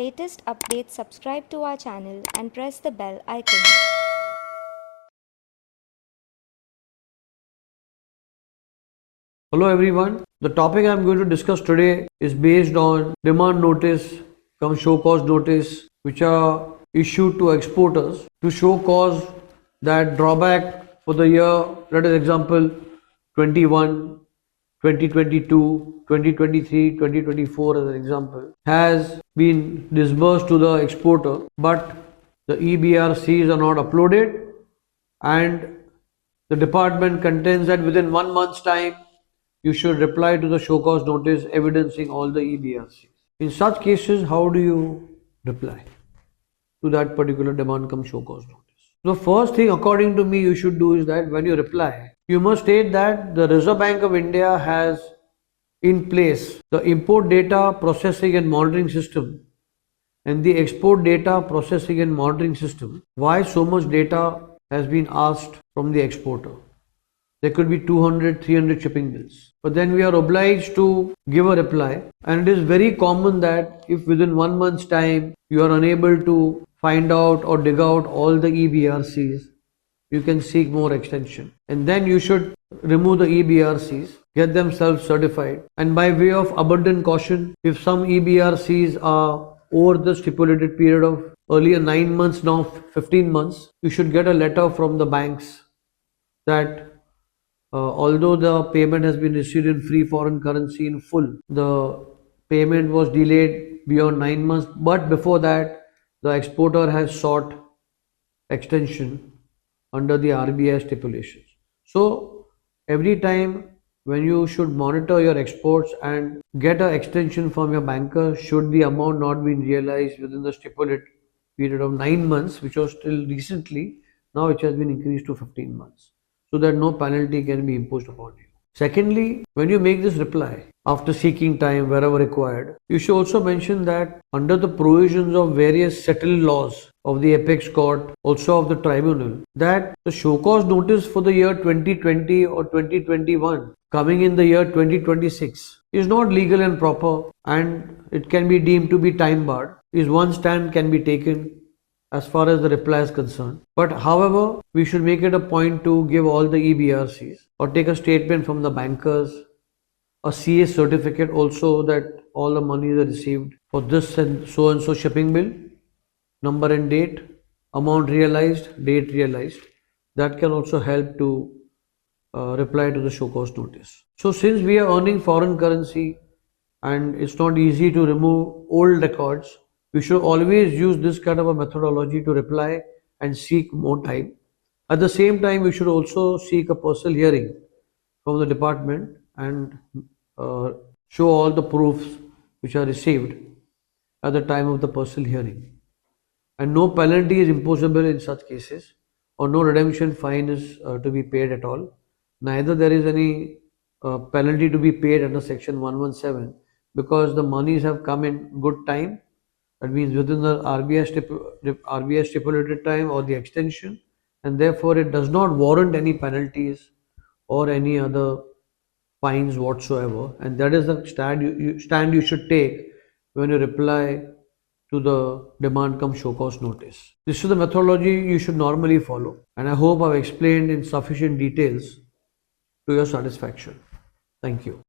latest updates, subscribe to our channel and press the bell icon. Hello everyone. The topic I am going to discuss today is based on demand notice cum show cause notice which are issued to exporters to show cause that drawback for the year, let us example 21, 2022, 2023, 2024 as an example, has been disbursed to the exporter, but the EBRCs are not uploaded and the department contends that within 1 month's time you should reply to the show cause notice evidencing all the EBRCs. In such cases, how do you reply to that particular demand cum show cause notice? The first thing according to me you should do is that when you reply, you must state that the Reserve Bank of India has in place the import data processing and monitoring system and the export data processing and monitoring system. Why so much data has been asked from the exporter? There could be 200, 300 shipping bills. But then we are obliged to give a reply. And it is very common that if within 1 month's time you are unable to find out or dig out all the EBRCs, you can seek more extension. And then you should remove the EBRCs, get them self-certified. And by way of abundant caution, if some EBRCs are over the stipulated period of earlier 9 months, now 15 months, you should get a letter from the banks that although the payment has been received in free foreign currency in full, the payment was delayed beyond 9 months, but before that, the exporter has sought extension under the RBI stipulations. So, every time when you should monitor your exports and get an extension from your banker, should the amount not be realized within the stipulated period of 9 months, which was still recently, now it has been increased to 15 months. So that no penalty can be imposed upon you. Secondly, when you make this reply, after seeking time wherever required, you should also mention that under the provisions of various settled laws of the apex court, also of the tribunal, that the show cause notice for the year 2020 or 2021 coming in the year 2026 is not legal and proper and it can be deemed to be time barred, is one stand can be taken as far as the reply is concerned. But however, we should make it a point to give all the EBRCs or take a statement from the bankers, a CA certificate also that all the monies are received for this and so shipping bill, number and date, amount realized, date realized. That can also help to reply to the show cause notice. So since we are earning foreign currency and it's not easy to remove old records, we should always use this kind of a methodology to reply and seek more time. At the same time, we should also seek a personal hearing from the department and show all the proofs which are received at the time of the personal hearing. And no penalty is imposable in such cases, or no redemption fine is to be paid at all. Neither there is any penalty to be paid under section 117 because the monies have come in good time. That means within the RBI stipulated time or the extension, and therefore it does not warrant any penalties or any other fines whatsoever. And that is the stand you should take when you reply to the demand cum show cause notice. This is the methodology you should normally follow, and I hope I've explained in sufficient details to your satisfaction. Thank you.